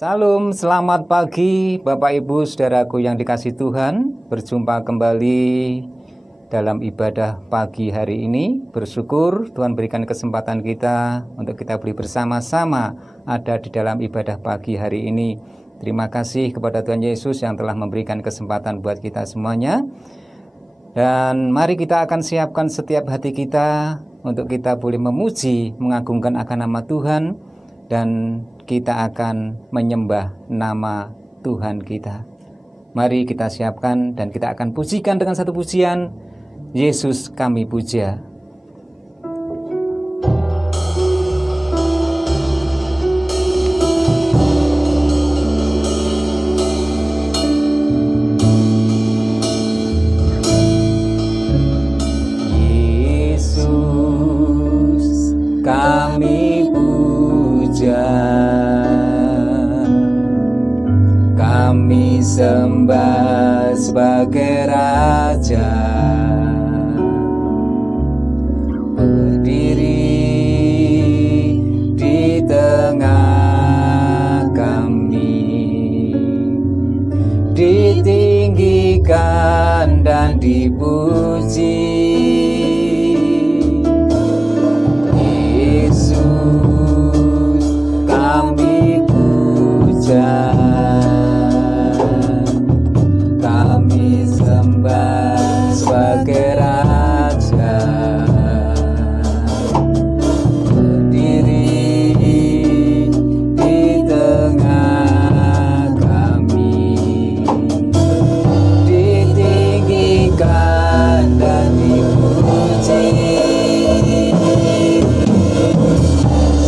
Salam, selamat pagi Bapak Ibu Saudaraku yang dikasihi Tuhan. Berjumpa kembali dalam ibadah pagi hari ini. Bersyukur Tuhan berikan kesempatan kita untuk kita boleh bersama-sama ada di dalam ibadah pagi hari ini. Terima kasih kepada Tuhan Yesus yang telah memberikan kesempatan buat kita semuanya. Dan mari kita akan siapkan setiap hati kita untuk kita boleh memuji, mengagungkan akan nama Tuhan, dan kita akan menyembah nama Tuhan kita. Mari kita siapkan dan kita akan pujikan dengan satu pujian, Yesus kami puja. Yesus kami puja. Kami sembah sebagai Raja, berdiri di tengah kami, ditinggikan dan dipuji. Yesus kami puja. Kami sembah sebagai Raja, berdiri di tengah kami, ditinggikan dan dipuji.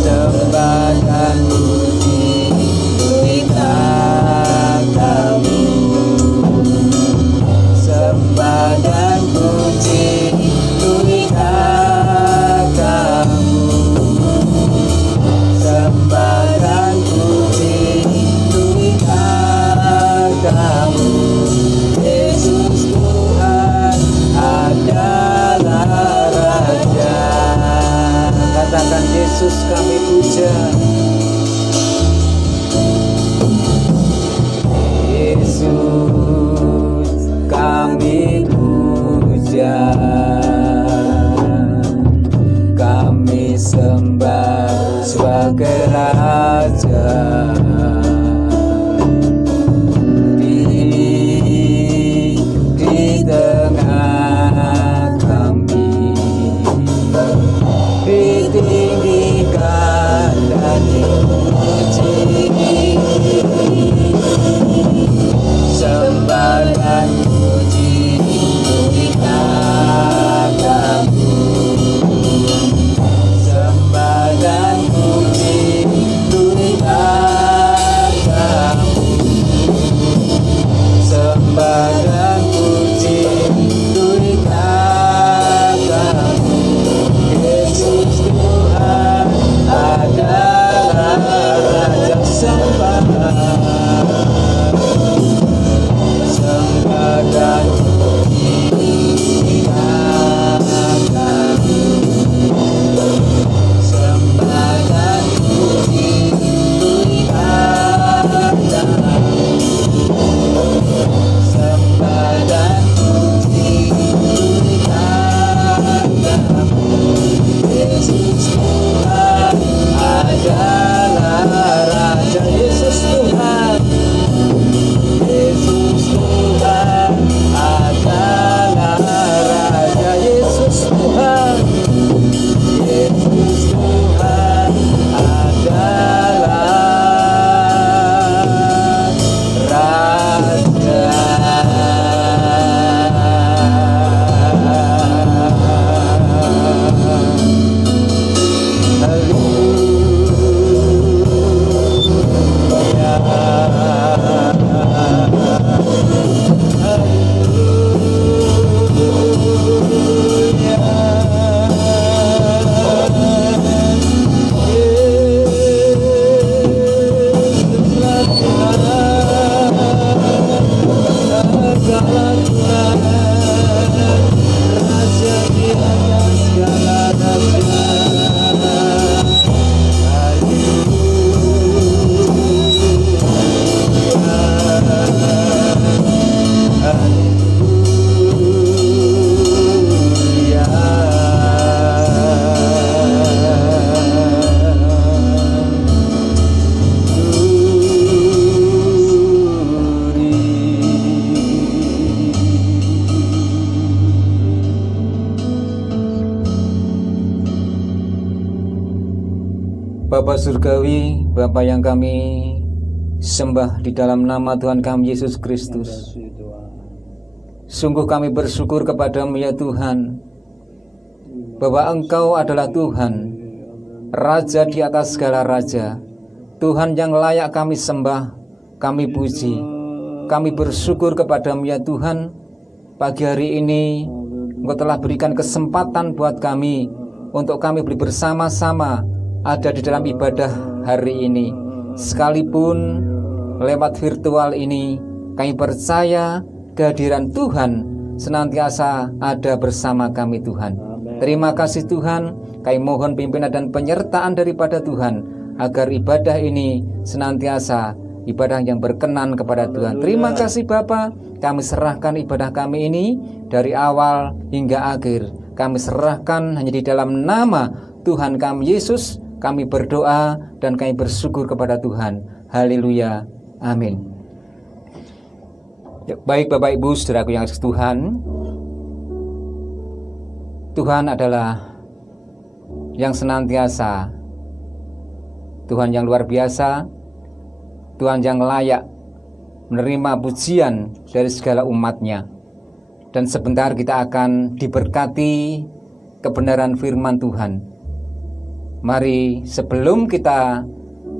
Sembah dan puji kita kami, sembah Bapa Surgawi, Bapa yang kami sembah di dalam nama Tuhan kami Yesus Kristus, sungguh kami bersyukur kepadamu ya Tuhan, bahwa Engkau adalah Tuhan, Raja di atas segala raja, Tuhan yang layak kami sembah, kami puji, kami bersyukur kepadamu ya Tuhan. Pagi hari ini Engkau telah berikan kesempatan buat kami untuk kami bersama-sama ada di dalam ibadah hari ini. Sekalipun lewat virtual ini, kami percaya kehadiran Tuhan senantiasa ada bersama kami Tuhan. Terima kasih Tuhan, kami mohon pimpinan dan penyertaan daripada Tuhan, agar ibadah ini senantiasa ibadah yang berkenan kepada Tuhan. Terima kasih Bapa, kami serahkan ibadah kami ini dari awal hingga akhir. Kami serahkan hanya di dalam nama Tuhan kami Yesus. Kami berdoa dan kami bersyukur kepada Tuhan. Haleluya. Amin. Ya, baik Bapak Ibu saudaraku yang kasih Tuhan, Tuhan adalah yang senantiasa, Tuhan yang luar biasa, Tuhan yang layak menerima pujian dari segala umatnya. Dan sebentar kita akan diberkati kebenaran firman Tuhan. Mari sebelum kita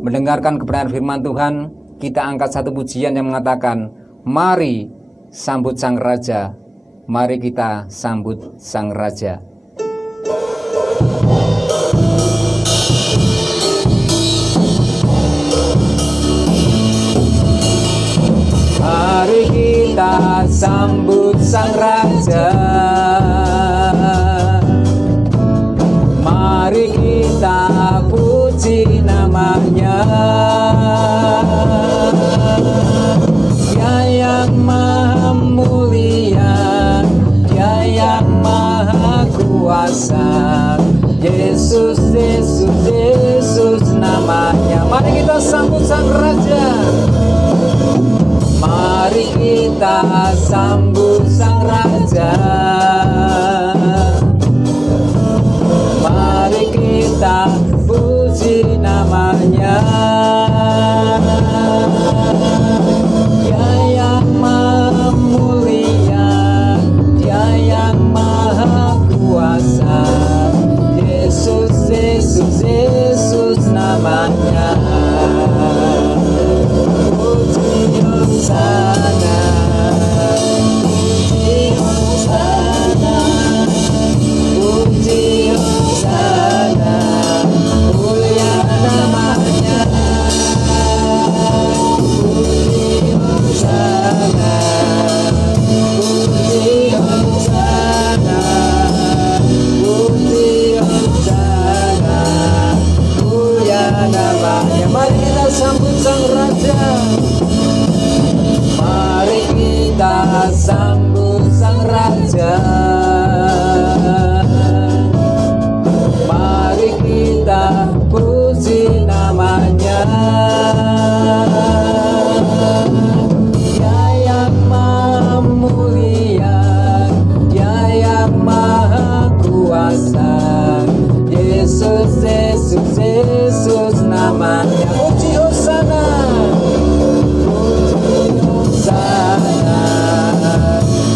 mendengarkan kebenaran firman Tuhan, kita angkat satu pujian yang mengatakan, mari sambut Sang Raja, mari kita sambut Sang Raja. Mari kita sambut Sang Raja, mari kita puji namanya. Dia yang maha mulia, Dia yang maha kuasa, Yesus, Yesus, Yesus namanya. Mari kita sambut Sang Raja. Mari kita sambut Sang Raja, mari kita puji namanya. Dia yang maha mulia, Dia yang maha kuasa, Yesus, Yesus, Yesus namanya. Hosana, puji Hosana, puji Hosana, mulia namanya. Puji Hosana, puji Hosana, puji Hosana, mulia namanya. Mari kita sambut Sang Raja. Mari kita sambut Sang Raja, mari kita puji namanya. Dia yang maha mulia, Dia yang maha kuasa, Yesus, Yesus, Yesus namanya. Puji Hosana, Hosana,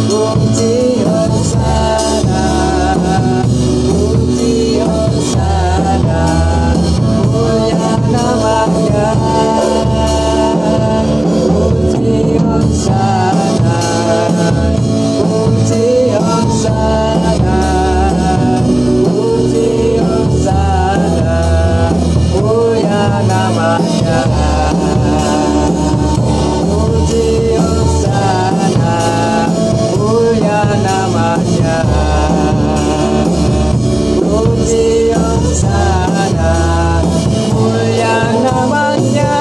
puji Hosana, puji Hosana, mulia namanya. Puji Hosana, puji Hosana, puji Hosana, mulia namanya. Puji Hosana, mulia namanya. Puji Hosana, mulia namanya.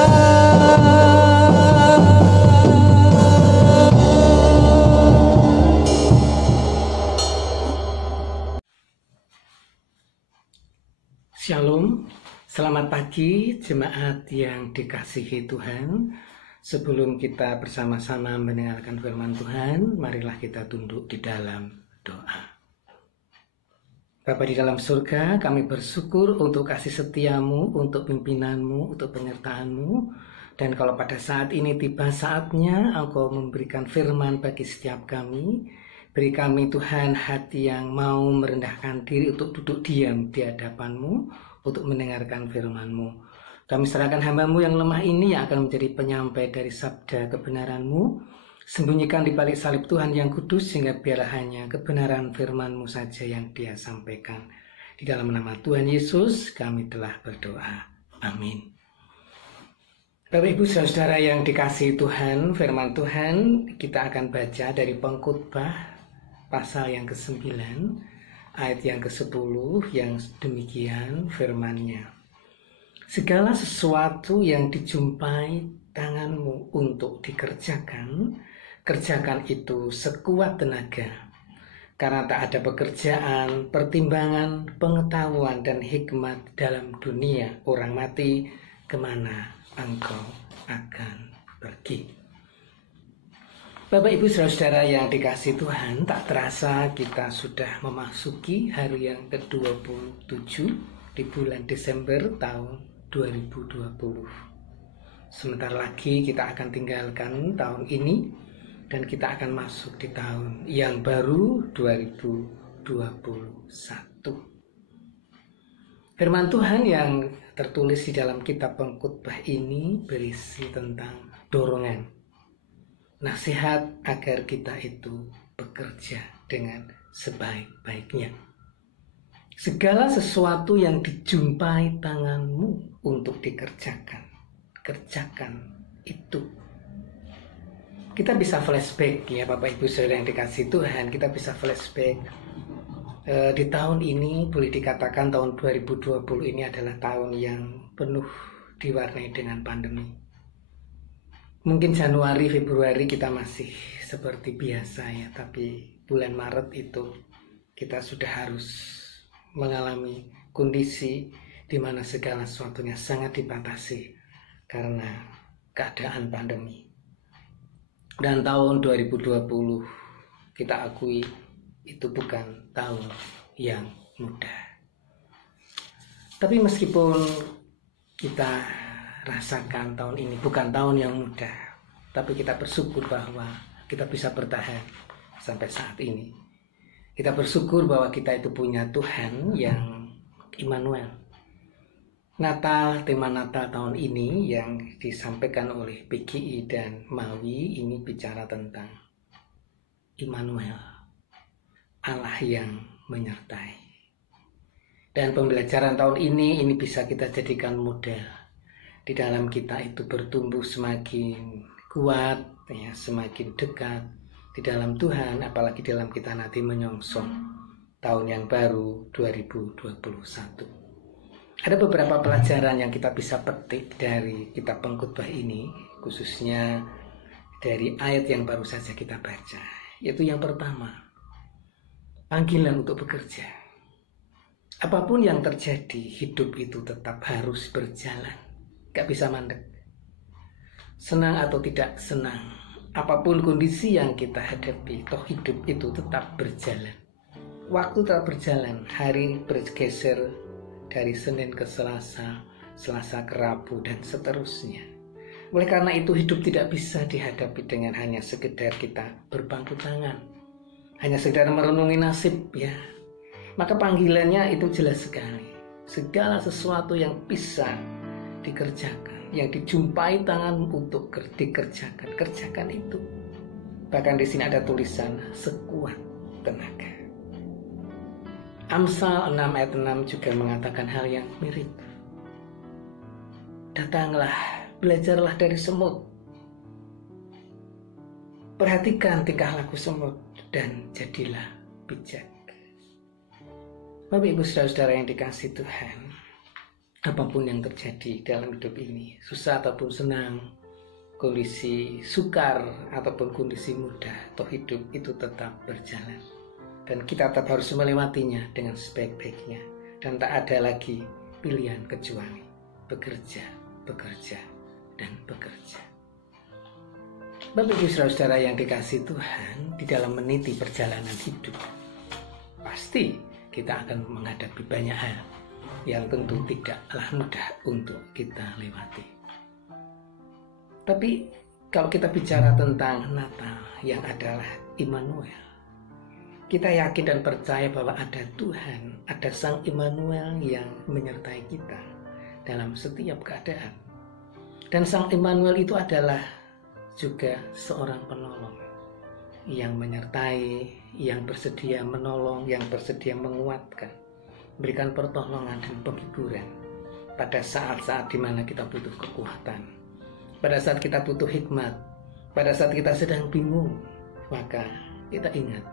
Shalom, selamat pagi jemaat yang dikasihi Tuhan. Sebelum kita bersama-sama mendengarkan firman Tuhan, marilah kita tunduk di dalam doa. Bapa di dalam surga, kami bersyukur untuk kasih setiamu, untuk pimpinanmu, untuk penyertaanmu. Dan kalau pada saat ini tiba saatnya Engkau memberikan firman bagi setiap kami, beri kami Tuhan hati yang mau merendahkan diri untuk duduk diam di hadapan-Mu, untuk mendengarkan firman-Mu. Kami serahkan hamba-Mu yang lemah ini yang akan menjadi penyampai dari sabda kebenaran-Mu. Sembunyikan di balik salib Tuhan yang kudus, sehingga biarlah hanya kebenaran firman-Mu saja yang Dia sampaikan. Di dalam nama Tuhan Yesus kami telah berdoa. Amin. Bapak Ibu Saudara yang dikasihi Tuhan, firman Tuhan kita akan baca dari Pengkhotbah pasal yang ke-9 ayat yang ke-10 yang demikian firman-Nya. Segala sesuatu yang dijumpai tanganmu untuk dikerjakan, kerjakan itu sekuat tenaga, karena tak ada pekerjaan, pertimbangan, pengetahuan, dan hikmat dalam dunia orang mati kemana engkau akan pergi. Bapak Ibu Saudara yang dikasihi Tuhan, tak terasa kita sudah memasuki hari yang ke-27 di bulan Desember tahun 2020. Sebentar lagi kita akan tinggalkan tahun ini dan kita akan masuk di tahun yang baru 2021. Firman Tuhan yang tertulis di dalam kitab Pengkhotbah ini berisi tentang dorongan, nasihat agar kita itu bekerja dengan sebaik-baiknya. Segala sesuatu yang dijumpai tanganmu untuk dikerjakan, kerjakan itu. Kita bisa flashback ya Bapak Ibu Saudara yang dikasihi Tuhan, kita bisa flashback di tahun ini, boleh dikatakan tahun 2020 ini adalah tahun yang penuh diwarnai dengan pandemi. Mungkin Januari, Februari kita masih seperti biasa ya, tapi bulan Maret itu kita sudah harus mengalami kondisi di mana segala sesuatunya sangat dibatasi karena keadaan pandemi. Dan tahun 2020 kita akui itu bukan tahun yang mudah. Tapi meskipun kita rasakan tahun ini bukan tahun yang mudah, tapi kita bersyukur bahwa kita bisa bertahan sampai saat ini. Kita bersyukur bahwa kita itu punya Tuhan yang Immanuel. Natal, tema Natal tahun ini yang disampaikan oleh PGI dan Mawi ini bicara tentang Immanuel, Allah yang menyertai. Dan pembelajaran tahun ini bisa kita jadikan model. Di dalam kita itu bertumbuh semakin kuat, ya, semakin dekat di dalam Tuhan, apalagi dalam kita nanti menyongsong tahun yang baru 2021. Ada beberapa pelajaran yang kita bisa petik dari kitab Pengkhotbah ini, khususnya dari ayat yang baru saja kita baca. Yaitu yang pertama, panggilan untuk bekerja. Apapun yang terjadi, hidup itu tetap harus berjalan. Gak bisa mandek. Senang atau tidak senang, apapun kondisi yang kita hadapi, toh hidup itu tetap berjalan. Waktu tetap berjalan, hari bergeser dari Senin ke Selasa, Selasa ke Rabu, dan seterusnya. Oleh karena itu hidup tidak bisa dihadapi dengan hanya sekedar kita berpangku tangan, hanya sekedar merenungi nasib ya. Maka panggilannya itu jelas sekali. Segala sesuatu yang bisa dikerjakan, yang dijumpai tangan untuk dikerjakan, kerjakan itu. Bahkan di sini ada tulisan sekuat tenaga. Amsal 6 ayat 6 juga mengatakan hal yang mirip. Datanglah, belajarlah dari semut. Perhatikan tingkah laku semut dan jadilah bijak. Bapak Ibu Saudara yang dikasihi Tuhan, apapun yang terjadi dalam hidup ini, susah ataupun senang, kondisi sukar ataupun kondisi mudah, toh hidup itu tetap berjalan. Dan kita tetap harus melewatinya dengan sebaik-baiknya. Dan tak ada lagi pilihan kecuali bekerja, bekerja, dan bekerja. Bapak Ibu Saudara yang dikasihi Tuhan, di dalam meniti perjalanan hidup, pasti kita akan menghadapi banyak hal yang tentu tidaklah mudah untuk kita lewati. Tapi kalau kita bicara tentang Natal yang adalah Immanuel, kita yakin dan percaya bahwa ada Tuhan, ada Sang Immanuel yang menyertai kita dalam setiap keadaan. Dan Sang Immanuel itu adalah juga seorang penolong yang menyertai, yang bersedia menolong, yang bersedia menguatkan, berikan pertolongan dan penghiburan pada saat-saat di mana kita butuh kekuatan, pada saat kita butuh hikmat, pada saat kita sedang bingung. Maka kita ingat,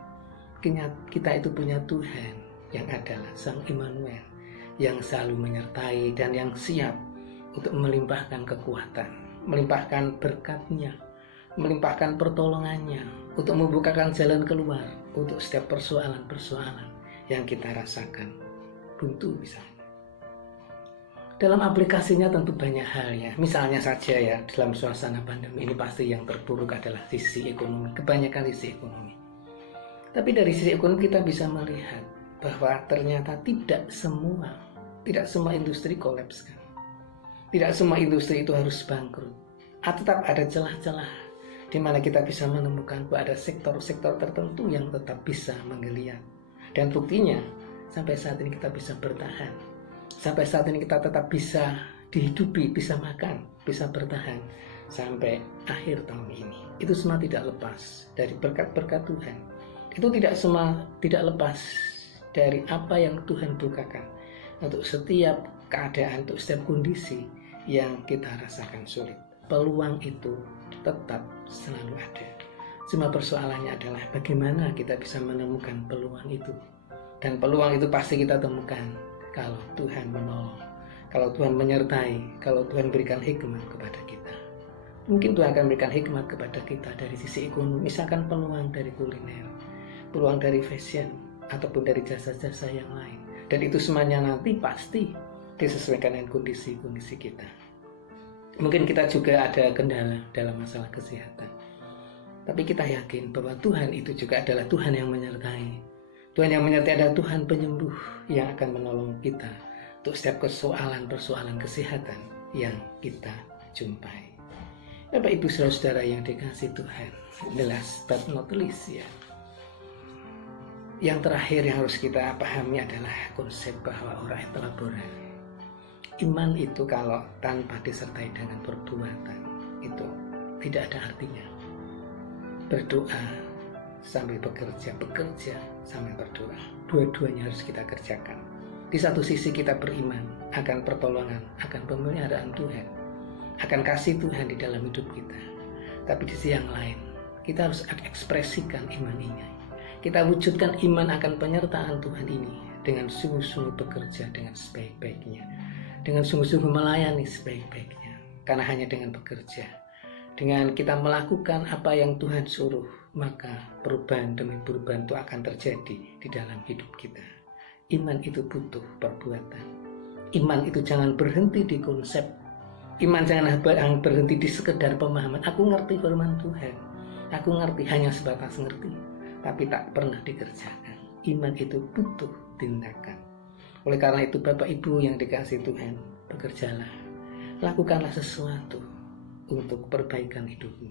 kita itu punya Tuhan yang adalah Sang Immanuel, yang selalu menyertai dan yang siap untuk melimpahkan kekuatan, melimpahkan berkat-Nya, melimpahkan pertolongannya, untuk membukakan jalan keluar untuk setiap persoalan-persoalan yang kita rasakan buntu misalnya. Dalam aplikasinya tentu banyak hal ya. Misalnya saja ya, dalam suasana pandemi ini pasti yang terburuk adalah sisi ekonomi, kebanyakan sisi ekonomi. Tapi dari sisi ekonomi kita bisa melihat bahwa ternyata tidak semua industri kolaps kan. Tidak semua industri itu harus bangkrut. Tetap ada celah-celah di mana kita bisa menemukan bahwa ada sektor-sektor tertentu yang tetap bisa menggeliat. Dan buktinya sampai saat ini kita bisa bertahan. Sampai saat ini kita tetap bisa dihidupi, bisa makan, bisa bertahan sampai akhir tahun ini. Itu semua tidak lepas dari berkat-berkat Tuhan. Itu tidak lepas dari apa yang Tuhan bukakan untuk setiap keadaan, untuk setiap kondisi yang kita rasakan sulit. Peluang itu tetap selalu ada. Cuma persoalannya adalah bagaimana kita bisa menemukan peluang itu. Dan peluang itu pasti kita temukan kalau Tuhan menolong, kalau Tuhan menyertai, kalau Tuhan berikan hikmat kepada kita. Mungkin Tuhan akan berikan hikmat kepada kita dari sisi ekonomi, misalkan peluang dari kuliner, peluang dari fashion, ataupun dari jasa-jasa yang lain. Dan itu semuanya nanti pasti disesuaikan dengan kondisi-kondisi kita. Mungkin kita juga ada kendala dalam masalah kesehatan, tapi kita yakin bahwa Tuhan itu juga adalah Tuhan yang menyertai. Tuhan yang menyertai adalah Tuhan penyembuh yang akan menolong kita untuk setiap persoalan kesehatan yang kita jumpai. Bapak Ibu Saudara yang dikasihi Tuhan, last but not least ya, yang terakhir yang harus kita pahami adalah konsep bahwa ora et labora. Iman itu kalau tanpa disertai dengan perbuatan itu tidak ada artinya. Berdoa sambil bekerja sambil berdoa, dua-duanya harus kita kerjakan. Di satu sisi kita beriman akan pertolongan, akan pemeliharaan Tuhan, akan kasih Tuhan di dalam hidup kita. Tapi di sisi yang lain kita harus ekspresikan iman ini. Kita wujudkan iman akan penyertaan Tuhan ini dengan sungguh-sungguh bekerja dengan sebaik-baiknya, dengan sungguh-sungguh melayani sebaik-baiknya. Karena hanya dengan bekerja, dengan kita melakukan apa yang Tuhan suruh, maka perubahan demi perubahan itu akan terjadi di dalam hidup kita. Iman itu butuh perbuatan. Iman itu jangan berhenti di konsep. Iman jangan berhenti di sekedar pemahaman. Aku ngerti firman Tuhan, aku ngerti, hanya sebatas ngerti, tapi tak pernah dikerjakan. Iman itu butuh tindakan. Oleh karena itu Bapak Ibu yang dikasihi Tuhan, bekerjalah, lakukanlah sesuatu untuk perbaikan hidupmu.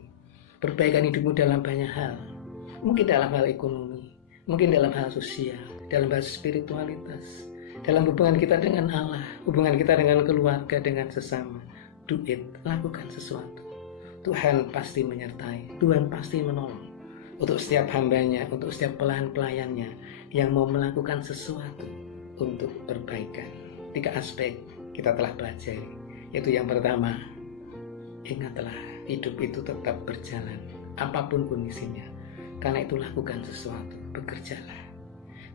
Perbaikan hidupmu dalam banyak hal. Mungkin dalam hal ekonomi, mungkin dalam hal sosial, dalam hal spiritualitas, dalam hubungan kita dengan Allah, hubungan kita dengan keluarga, dengan sesama. Do it, lakukan sesuatu. Tuhan pasti menyertai, Tuhan pasti menolong. Untuk setiap hambanya, untuk setiap pelayan-pelayannya yang mau melakukan sesuatu untuk perbaikan. 3 aspek kita telah pelajari, yaitu yang pertama, ingatlah hidup itu tetap berjalan apapun kondisinya. Karena itu lakukan sesuatu, bekerjalah.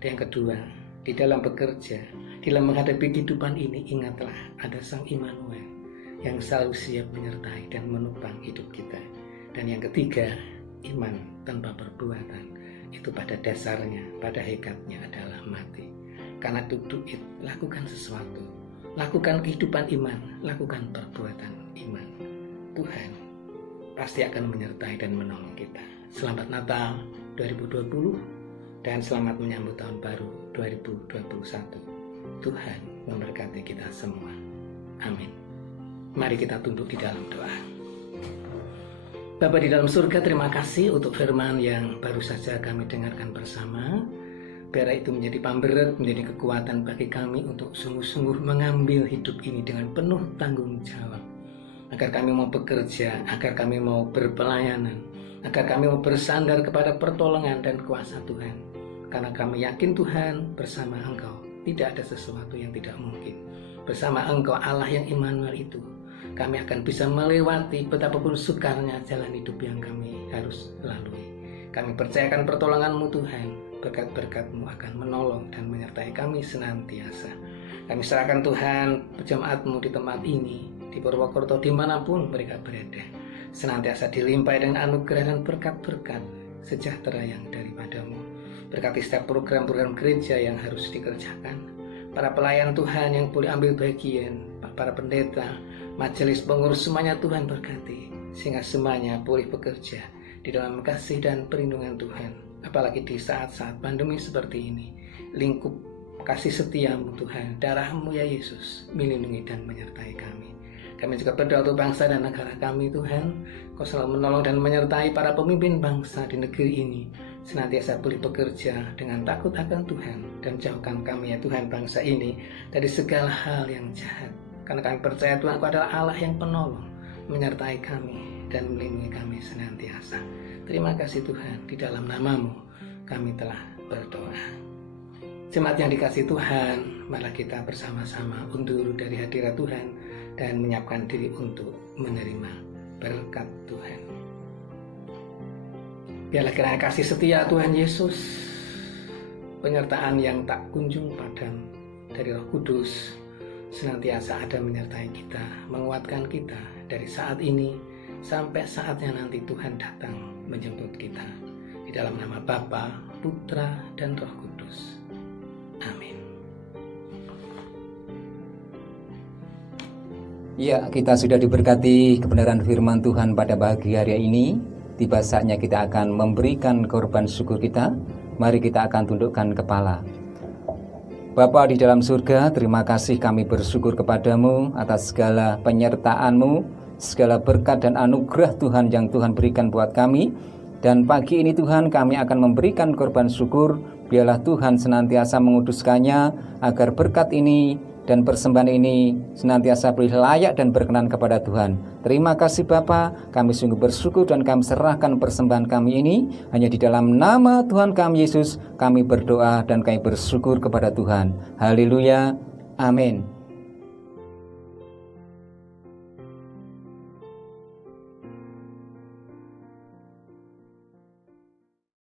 Dan yang kedua, di dalam bekerja, dalam menghadapi kehidupan ini, ingatlah ada Sang Immanuel yang selalu siap menyertai dan menopang hidup kita. Dan yang ketiga, iman tanpa perbuatan itu pada dasarnya, pada hakikatnya adalah mati. Karena itu lakukan sesuatu, lakukan kehidupan iman, lakukan perbuatan iman. Tuhan pasti akan menyertai dan menolong kita. Selamat Natal 2020. dan selamat menyambut tahun baru 2021. Tuhan memberkati kita semua. Amin. Mari kita tunduk di dalam doa. Bapa di dalam surga, terima kasih untuk firman yang baru saja kami dengarkan bersama. Biar itu menjadi pemberet, menjadi kekuatan bagi kami untuk sungguh-sungguh mengambil hidup ini dengan penuh tanggung jawab. Agar kami mau bekerja, agar kami mau berpelayanan, agar kami mau bersandar kepada pertolongan dan kuasa Tuhan. Karena kami yakin Tuhan, bersama Engkau tidak ada sesuatu yang tidak mungkin. Bersama Engkau Allah yang Immanuel itu, kami akan bisa melewati betapapun sukarnya jalan hidup yang kami harus lalui. Kami percayakan pertolongan-Mu Tuhan. Berkat-berkat-Mu akan menolong dan menyertai kami senantiasa. Kami serahkan Tuhan jemaat-Mu di tempat ini, di Purwokerto, dimanapun mereka berada, senantiasa dilimpahi dengan anugerah dan berkat-berkat sejahtera yang daripada-Mu. Berkati setiap program-program gereja yang harus dikerjakan, para pelayan Tuhan yang boleh ambil bagian, para pendeta, majelis pengurus, semuanya Tuhan berkati, sehingga semuanya boleh bekerja di dalam kasih dan perlindungan Tuhan. Apalagi di saat-saat pandemi seperti ini, lingkup kasih setia-Mu Tuhan, darah-Mu ya Yesus, melindungi dan menyertai kami. Kami juga berdoa untuk bangsa dan negara kami Tuhan, Kau selalu menolong dan menyertai para pemimpin bangsa di negeri ini, senantiasa boleh bekerja dengan takut akan Tuhan, dan jauhkan kami ya Tuhan bangsa ini dari segala hal yang jahat. Karena kami percaya Tuhan Kau adalah Allah yang penolong, menyertai kami dan melindungi kami senantiasa. Terima kasih Tuhan, di dalam nama-Mu kami telah berdoa. Jemaat yang dikasihi Tuhan, marilah kita bersama-sama undur dari hadirat Tuhan dan menyiapkan diri untuk menerima berkat Tuhan. Biarlah kiranya kasih setia Tuhan Yesus, penyertaan yang tak kunjung padam dari Roh Kudus, senantiasa ada menyertai kita, menguatkan kita dari saat ini sampai saatnya nanti Tuhan datang menjemput kita. Di dalam nama Bapa, Putra, dan Roh Kudus. Amin. Ya, kita sudah diberkati kebenaran firman Tuhan pada pagi hari ini. Tiba saatnya kita akan memberikan korban syukur kita. Mari kita akan tundukkan kepala. Bapa di dalam surga, terima kasih kami bersyukur kepadamu atas segala penyertaan-Mu, segala berkat dan anugerah Tuhan yang Tuhan berikan buat kami. Dan pagi ini Tuhan, kami akan memberikan korban syukur. Biarlah Tuhan senantiasa menguduskannya, agar berkat ini dan persembahan ini senantiasa boleh layak dan berkenan kepada Tuhan. Terima kasih Bapa, kami sungguh bersyukur dan kami serahkan persembahan kami ini hanya di dalam nama Tuhan kami Yesus. Kami berdoa dan kami bersyukur kepada Tuhan. Haleluya, amin.